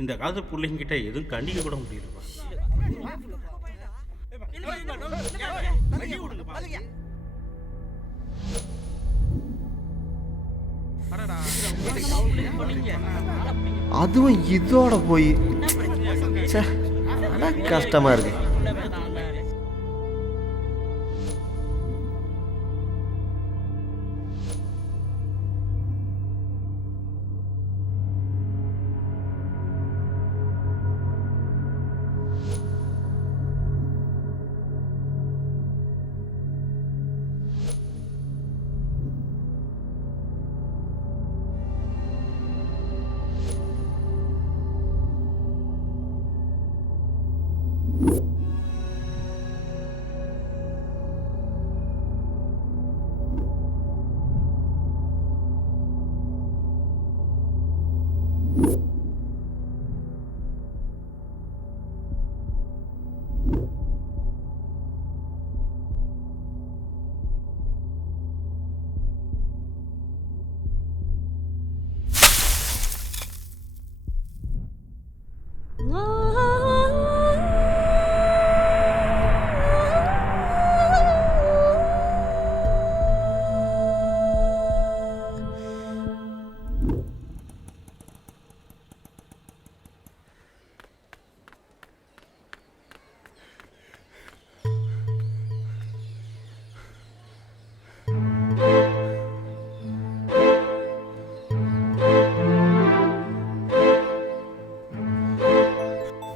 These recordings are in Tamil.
இந்த காலத்து பிள்ளைங்கிட்ட எதுவும் கண்டிக்க கூட முடியலப்பா. அதுவும் இதோட போய் கஷ்டமா இருக்கு.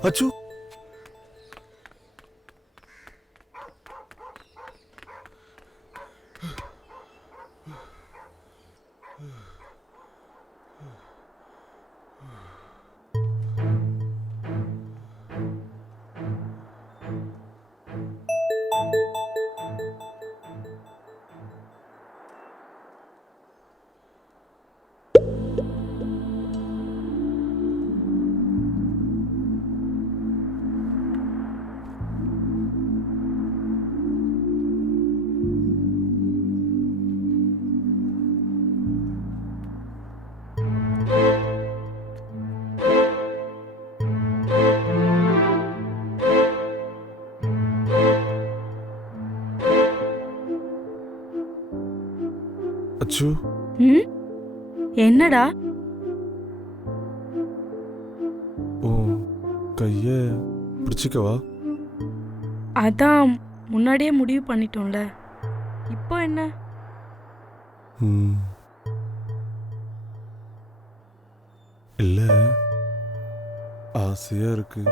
அச்சு, அச்சு, என்னடா? ஓ கைய பிடிச்சிக்கவா? அதான் முன்னாடியே முடிவு பண்ணிட்டோம்ல, இப்போ என்ன? இல்ல, ஆசையா இருக்கு.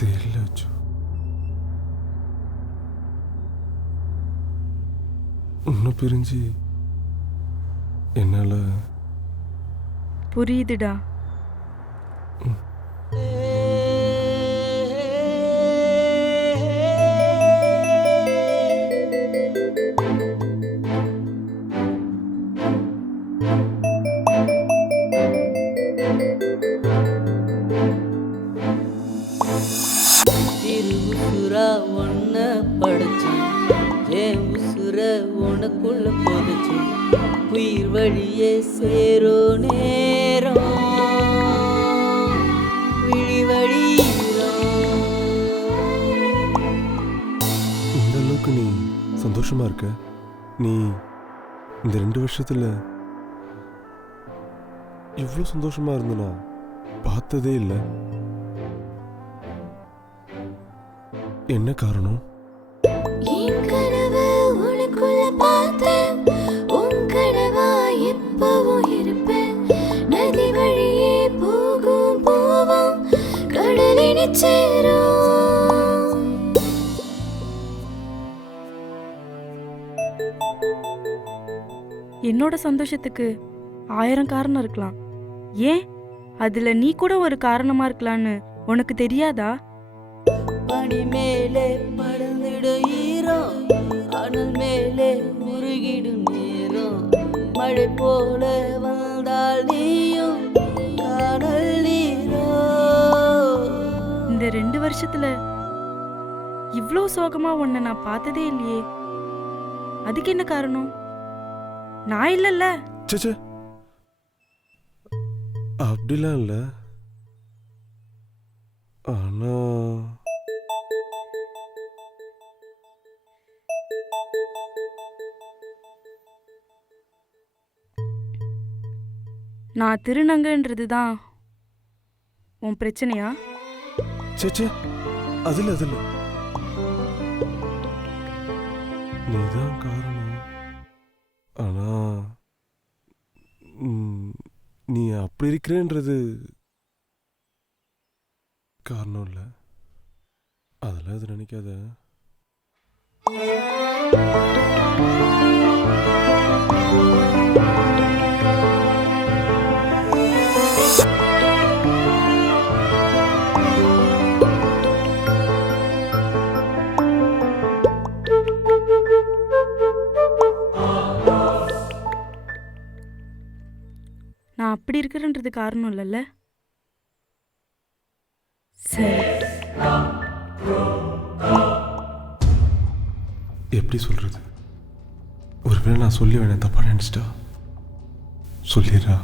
தெரியல அச்சு, உன்னை பிரிஞ்சு என்னால. புரியுதுடா. ஒன்ன படைச்சேன், என் உசுர உனக்குள்ள போதச்சு, உயிர் வழியே சேரோ நேரம் விழி வழியிலும். இந்த அளவுக்கு நீ சந்தோஷமா இருக்க? நீ இந்த 2 வருஷத்துல இவ்வளோ சந்தோஷமா இருந்தனா பார்த்ததே இல்லை. என்ன காரணம்? என்னோட சந்தோஷத்துக்கு 1000 காரணம் இருக்கலாம். ஏன் அதுல நீ கூட ஒரு காரணமா இருக்கலான்னு உனக்கு தெரியாதா? பனி மேலே பறந்திடும் ஈரம், அனல் மேலே முருகிடும் நேரம், மழை போல வந்தால் நீயும் காணல் நீரோ. இந்த 2 வருஷத்துல இவ்ளோ சோகமா உன்னை நான் பார்த்ததே இல்லையே. அதுக்கு என்ன காரணம்? நான் இல்லல்ல. சேச்சே, அப்படிலாம் இல்லை. ஆனா நான் திருநங்கைன்றது தான் உன் பிரச்சனையா? சேச்சே, அதில் அதில் நீதான் காரணம். ஆனா நீ அப்படி இருக்கிறேன்றது காரணம் இல்லை. அதெல்லாம் அது நினைக்காத. நான் அப்படி இருக்கிறேன்றது காரணம் இல்லைல்ல. சரி, எப்படி சொல்றது? ஒருவேளை நான் சொல்லி வேணேன் தப்பா நினைச்சிட்டா சொல்லிடுறா,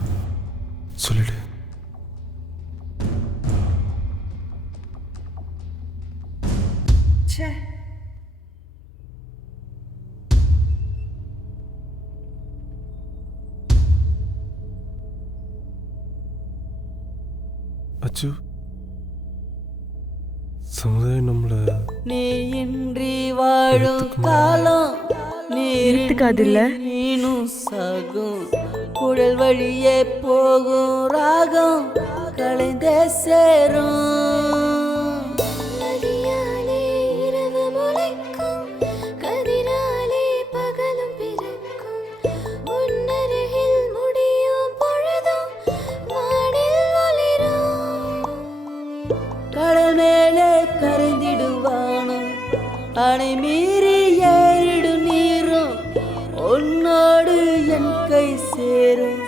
சொல்லிடு. அச்சு, சமுதாயம் நம்மள நீ இன்றி வாழும் காலம் ஏத்துக்காதுல்ல? நீனும் சாகும், குழல் வழியே போகும் ராகம் கலைந்தே சேரும். கடல் மேலே கரைந்திடுவானும், அணை மீறி ஏறிடும் நீரும், உன்னோடு என் கை சேரும்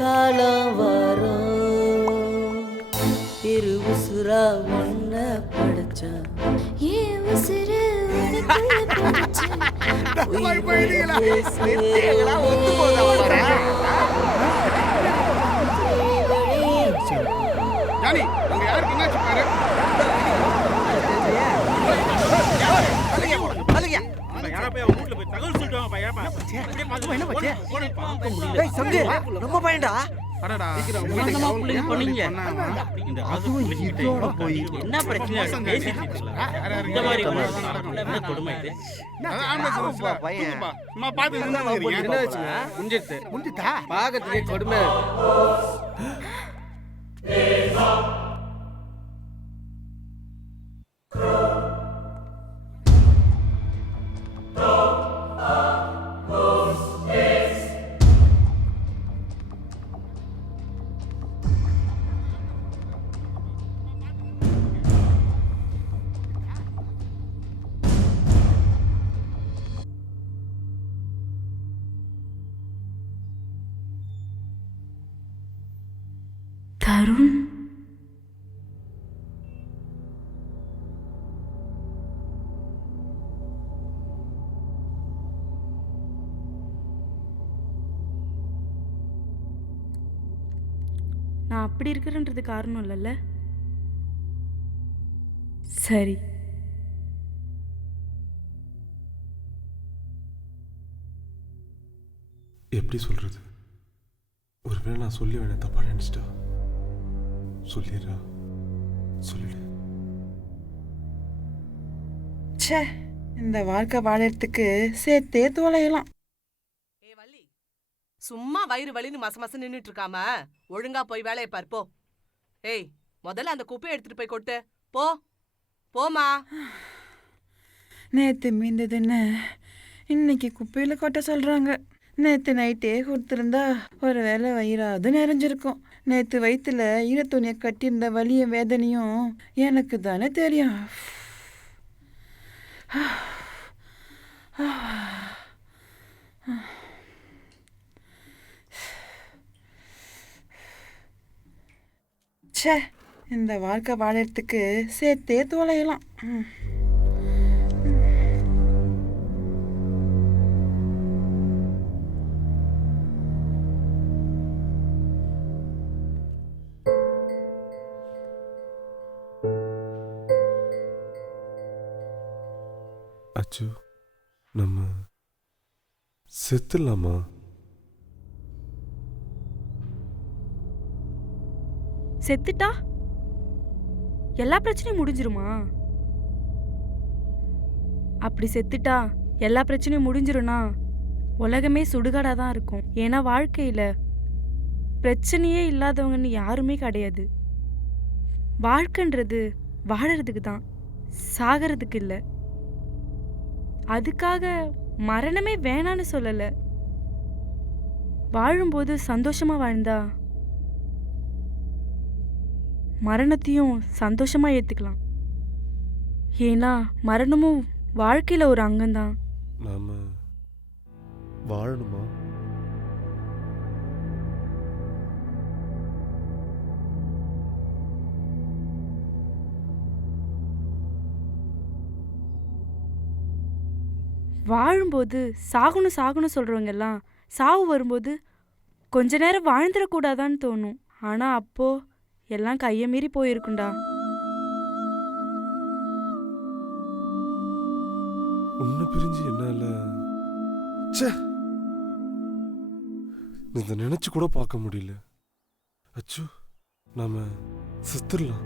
காலம் வரும். இரு உசுரா ஒன்ன படைச்சான், ஏன் உசுரு என்ன பிரச்சனை பேசிட்டு இருக்கீங்களா? இந்த மாதிரி கொடுமை இது. பாகத்துக்கே கொடுமை. தருண், நான் அப்படி இருக்கிறேன்றது காரணம் இல்லைல்ல. சரி, எப்படி சொல்றது? ஒருவேளை நான் சொல்லி வேணேன் தப்பா நினைச்சிட்டா சொல்லிடுறா, சொல்லிடு. ச்சே, இந்த வாழ்க்கை வாழறதுக்கு சேர்த்தே தொலையலாம். ஏ வள்ளி, சும்மா வயிறு வலின்னு மச நின்னுட்டு இருக்காம ஒழுங்கா போய் வேலையை பார் போ. ஏய், முதல்ல அந்த குப்பையை எடுத்துட்டு போய் கொட்டு போ. போமா. நேத்து மீந்ததுன்னு இன்னைக்கு குப்பையில் கொட்ட சொல்கிறாங்க. நேற்று நைட்டே கொடுத்துருந்தா ஒரு வேளை வயிறாவது நிறைஞ்சிருக்கும். நேற்று வயிற்றுல ஈரத்துணியை கட்டியிருந்த வலியும் வேதனையும் எனக்கு தானே தெரியும். ச்சே, இந்த வாழ்க்கை வாழறதுக்கு சேர்த்தே தொலையலாம். அச்சு, நம்ம செத்துடலாமா? செத்துட்டா எல்லா பிரச்சனையும் முடிஞ்சிருமா? அப்படி செத்துட்டா எல்லா பிரச்சனையும் முடிஞ்சிரும்னா உலகமே சுடுகாடாக தான் இருக்கும். ஏன்னா வாழ்க்கையில் பிரச்சனையே இல்லாதவங்கன்னு யாருமே கிடையாது. வாழ்க்கைன்றது வாழறதுக்கு தான், சாகிறதுக்கு இல்லை. அதுக்காக மரணமே வேணான்னு சொல்லலை. வாழும்போது சந்தோஷமாக வாழ்ந்தா மரணத்தையும் சந்தோஷமா ஏத்துக்கலாம். ஏன்னா மரணமும் வாழ்க்கையில ஒரு அங்கம்தான். நாம வாழணுமா? வாழும்போது சாகணும் சாகணும் சொல்றவங்க எல்லாம் சாவு வரும்போது கொஞ்ச நேரம் வாழ்ந்துடக்கூடாதான்னு தோணும். ஆனா அப்போ எல்லாம் கையை மீறி போயிருக்குண்டா. உன்னை பிரிஞ்சு என்னால இதை நினைச்சு கூட பார்க்க முடியல. அச்சு, நாம செத்துடலாம்.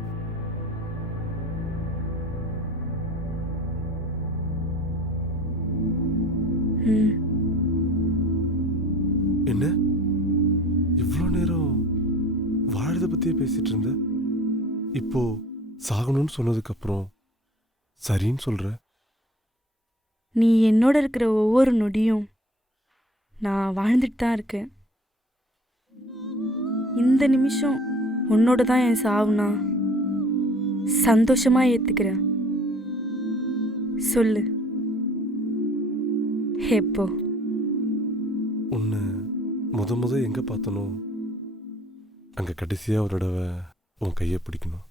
என்ன இவ்வளோ நேரம் வாழறத பத்தியே பேசிட்டு இருந்த, இப்போ சாகணும்னு சொன்னதுக்கு அப்புறம் சரின்னு சொல்ற? நீ என்னோட இருக்கிற ஒவ்வொரு நொடியும் நான் வாழ்ந்துட்டு தான் இருக்கேன். இந்த நிமிஷம் உன்னோட தான் என் சாவுனா சந்தோஷமா ஏத்துக்கிறேன். சொல்லு எப்போ? உன்னை முத எங்க பார்த்தனோ அங்க கடைசியா ஒரு தடவை உன் கையை பிடிக்கணும்.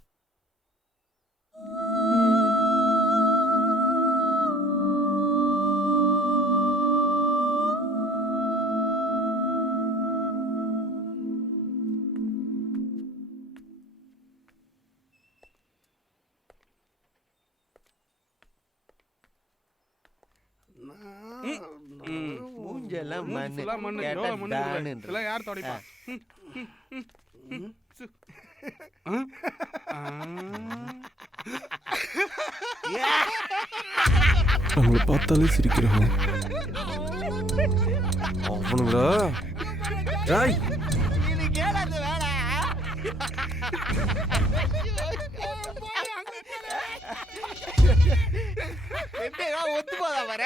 மூஞ்செல்லாம் மண்ணு இதெல்லாம் யார் தொடப்பா? அவங்கள பார்த்தாலே சிரிக்கிறாங்க. அவனுங்களா ஒத்து போதா வர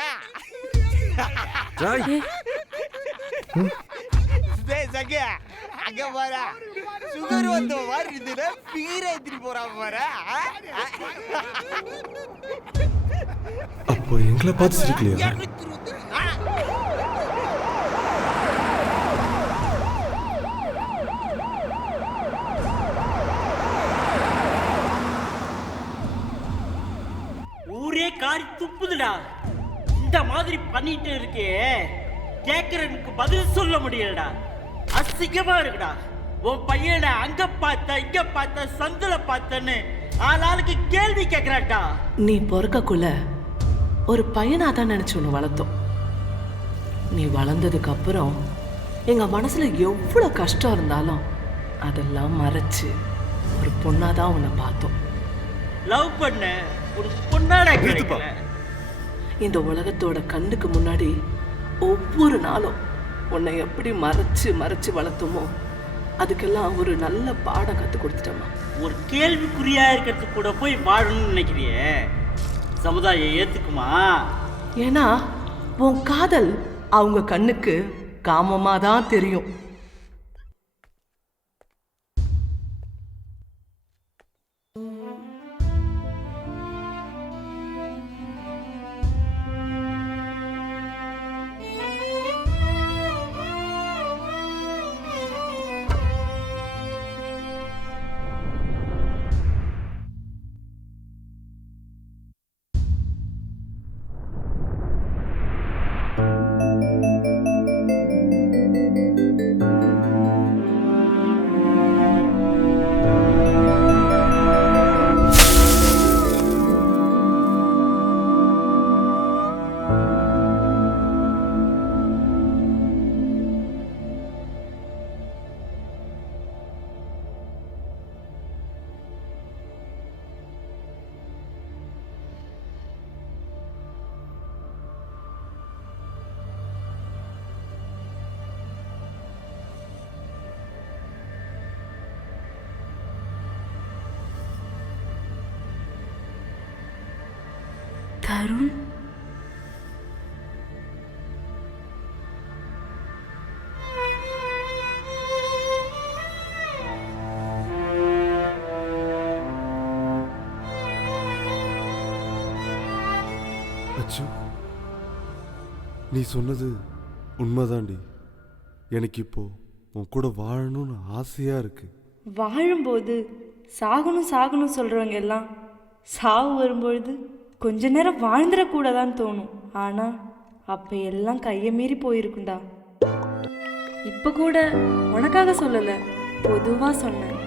அங்க போற சுகர் வந்து வருதுல பீரை ஏத்திட்டு போறா போற. அப்போ எங்களை பார்த்து சிரிக்கலையா? ஊரே காரி துப்புதுடா. இந்த மாதிரி பண்ணிட்டு இருக்கே, கேக்குறனுக்கு பதில் சொல்ல முடியலடா. அசிங்கமா இருக்குடா. உன் பையனை அங்க பார்த்த இங்க பார்த்த சந்தில பார்த்தன்னு ஆளாளுக்கு கேள்வி கேட்கிறாட்டா. நீ பிறக்கக்குள்ள ஒரு பையனா தான் நினைச்சு உன்னை வளர்த்தோம். நீ வளர்ந்ததுக்கு அப்புறம் எங்க மனசுல எவ்வளவு கஷ்டம் இருந்தாலும் அதெல்லாம் மறைச்சு ஒரு பொண்ணாதான் உன்னை பார்த்தோம். லவ் பண்ண ஒரு பொண்ணாடா கிடைக்கல. இந்த உலகத்தோட கண்ணுக்கு முன்னாடி ஒவ்வொரு நாளும் உன்னை எப்படி மறைச்சு மறைச்சு வளர்த்தோமோ அதுக்கெல்லாம் ஒரு நல்ல பாடம் கத்து கொடுத்துட்டோமா. ஒரு கேள்விக்குறியா இருக்கிறது கூட போய் வாழணும்னு நினைக்கிறியே, சமுதாயம் ஏத்துக்குமா? ஏன்னா உன் காதல் அவங்க கண்ணுக்கு காமமா தான் தெரியும். தருண், அச்சு, நீ சொன்னது உண்மைதாண்டி. எனக்கு இப்போ உன் கூட வாழணும்னு ஆசையா இருக்கு. வாழும்போது சாகணும் சாகணும் சொல்கிறவங்க எல்லாம் சாவு வரும்பொழுது கொஞ்ச நேரம் வாழ்ந்துடக்கூடாதான்னு தோணும். ஆனால் அப்போ எல்லாம் கையை மீறி போயிருக்குண்டா. இப்போ கூட உனக்காக சொல்லலை, பொதுவாக சொன்னேன்.